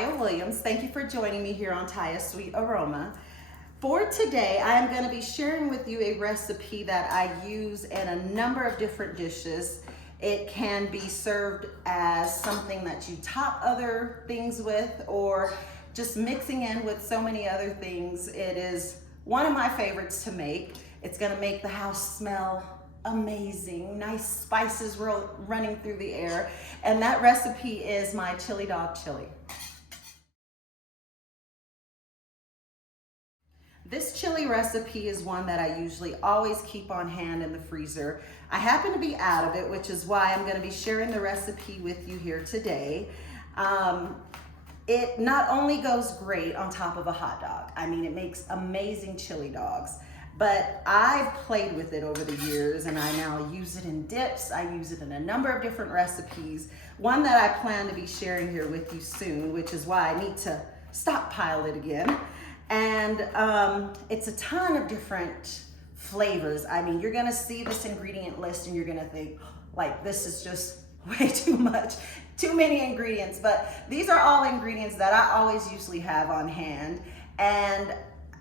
Taya Williams. Thank you for joining me here on Taya's Sweet Aroma. For today, I'm going to be sharing with you a recipe that I use in a number of different dishes. It can be served as something that you top other things with, or just mixing in with so many other things. It is one of my favorites to make. It's going to make the house smell amazing, nice spices running through the air, and that recipe is my chili dog chili. This chili recipe is one that I usually always keep on hand in the freezer. I happen to be out of it, which is why I'm going to be sharing the recipe with you here today. It not only goes great on top of a hot dog, I mean, it makes amazing chili dogs, but I've played with it over the years and I now use it in dips. I use it in a number of different recipes. One that I plan to be sharing here with you soon, which is why I need to stockpile it again. And it's a ton of different flavors. I mean, you're gonna see this ingredient list and you're gonna think, like, this is just way too much, too many ingredients, but these are all ingredients that I always usually have on hand, and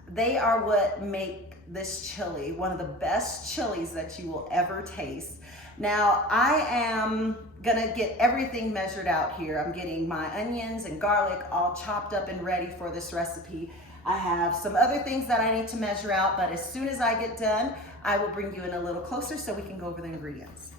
they are what make this chili one of the best chilies that you will ever taste. Now, I am gonna get everything measured out here. I'm getting my onions and garlic all chopped up and ready for this recipe. I have some other things that I need to measure out, but as soon as I get done, I will bring you in a little closer so we can go over the ingredients.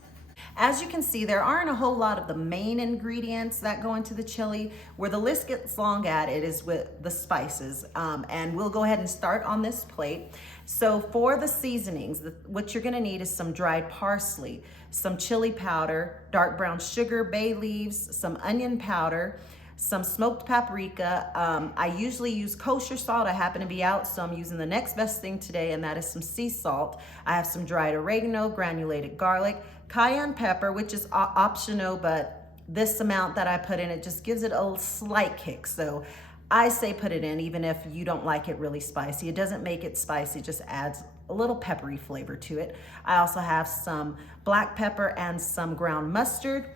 As you can see, there aren't a whole lot of the main ingredients that go into the chili. Where the list gets long at it is with the spices, and we'll go ahead and start on this plate. So for the seasonings, what you're gonna need is some dried parsley, some chili powder, dark brown sugar, bay leaves, some onion powder, some smoked paprika. I usually use kosher salt. I happen to be out, so I'm using the next best thing today, and that is some sea salt. I have some dried oregano, granulated garlic, cayenne pepper, which is optional, but this amount that I put in, it just gives it a slight kick. So I say put it in, even if you don't like it really spicy. It doesn't make it spicy, it just adds a little peppery flavor to it. I also have some black pepper and some ground mustard,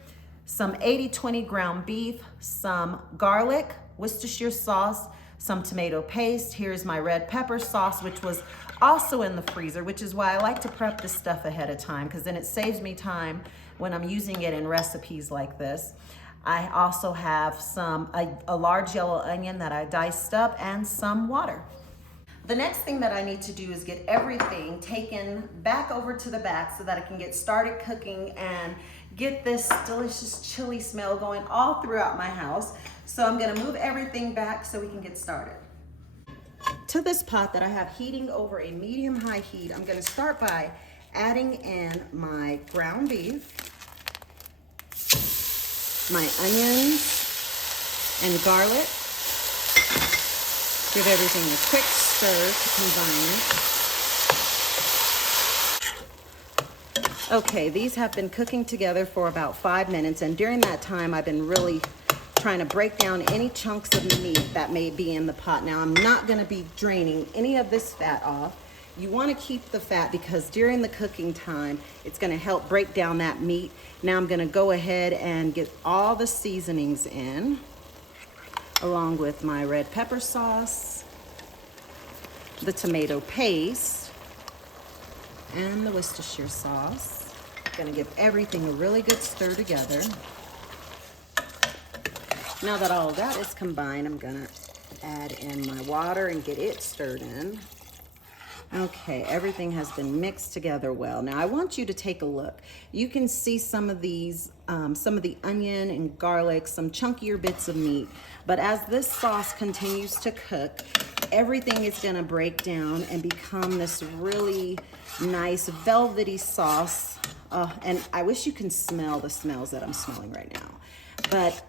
some 80/20 ground beef, some garlic, Worcestershire sauce, some tomato paste. Here's my red pepper sauce, which was also in the freezer, which is why I like to prep this stuff ahead of time, because then it saves me time when I'm using it in recipes like this. I also have a large yellow onion that I diced up, and some water. The next thing that I need to do is get everything taken back over to the back so that I can get started cooking and get this delicious chili smell going all throughout my house. So I'm gonna move everything back so we can get started. To this pot that I have heating over a medium-high heat, I'm gonna start by adding in my ground beef, my onions and garlic. Give everything a quick stir to combine. Okay, these have been cooking together for about 5 minutes, and during that time I've been really trying to break down any chunks of meat that may be in the pot. Now, I'm not gonna be draining any of this fat off. You wanna keep the fat because during the cooking time, it's gonna help break down that meat. Now I'm gonna go ahead and get all the seasonings in, along with my red pepper sauce, the tomato paste, and the Worcestershire sauce. Gonna give everything a really good stir together. Now that all of that is combined, I'm gonna add in my water and get it stirred in. Okay, everything has been mixed together well. Now I want you to take a look. You can see some of these, some of the onion and garlic, some chunkier bits of meat. But as this sauce continues to cook, everything is gonna break down and become this really nice velvety sauce. And I wish you can smell the smells that I'm smelling right now. But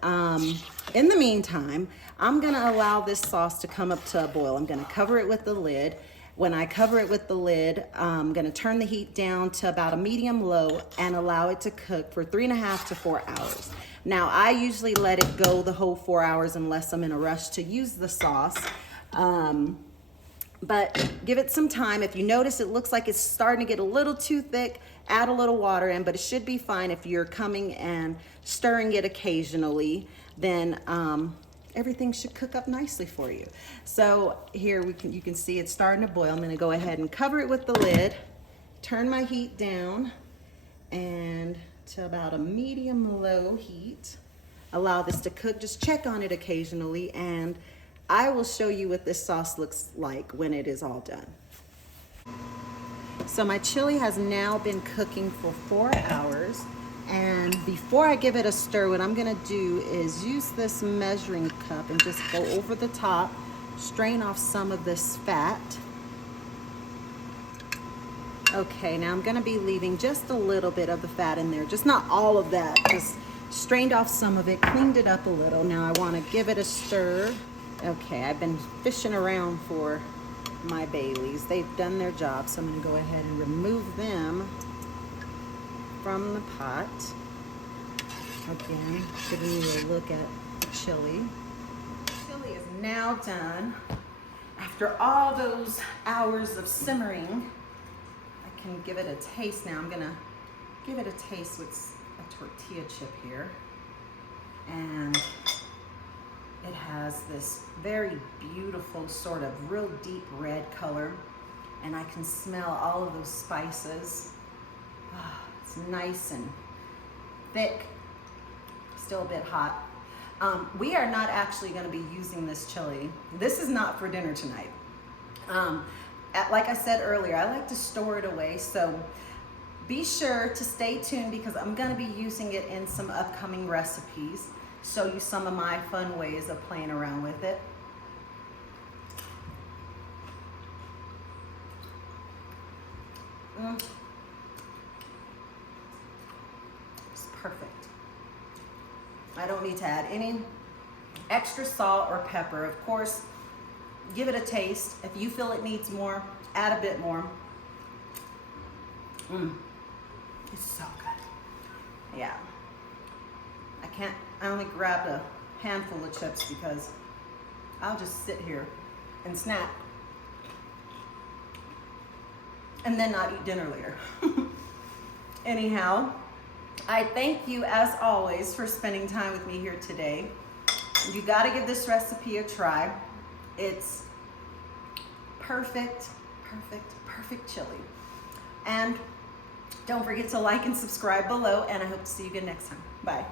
in the meantime, I'm gonna allow this sauce to come up to a boil. I'm gonna cover it with the lid. When I cover it with the lid, I'm gonna turn the heat down to about a medium low and allow it to cook for 3.5 to 4 hours. Now, I usually let it go the whole 4 hours unless I'm in a rush to use the sauce. But give it some time. If you notice it looks like it's starting to get a little too thick, add a little water in, but it should be fine if you're coming and stirring it occasionally. Then everything should cook up nicely for you. So here you can see it's starting to boil. I'm gonna go ahead and cover it with the lid, turn my heat down and to about a medium-low heat. Allow this to cook, just check on it occasionally, and I will show you what this sauce looks like when it is all done. So my chili has now been cooking for 4 hours, and before I give it a stir, what I'm gonna do is use this measuring cup and just go over the top, strain off some of this fat. Okay, now I'm gonna be leaving just a little bit of the fat in there, just not all of that, just strained off some of it, cleaned it up a little. Now I wanna give it a stir. Okay, I've been fishing around for my Baileys. They've done their job, so I'm gonna go ahead and remove them from the pot. Again, giving you a look at the chili. Chili is now done. After all those hours of simmering, I can give it a taste now. I'm gonna give it a taste with a tortilla chip here. And it has this very beautiful sort of real deep red color, and I can smell all of those spices. Oh, it's nice and thick, still a bit hot. We are not actually going to be using this chili. This is not for dinner tonight. Like I said earlier, I like to store it away, so be sure to stay tuned because I'm going to be using it in some upcoming recipes. Show you some of my fun ways of playing around with it. It's perfect. I don't need to add any extra salt or pepper. Of course, give it a taste. If you feel it needs more, add a bit more. It's so good. Yeah. I only grabbed a handful of chips because I'll just sit here and snack and then not eat dinner later. Anyhow, I thank you as always for spending time with me here today. You gotta give this recipe a try. It's perfect, perfect, perfect chili. And don't forget to like and subscribe below, and I hope to see you again next time. Bye.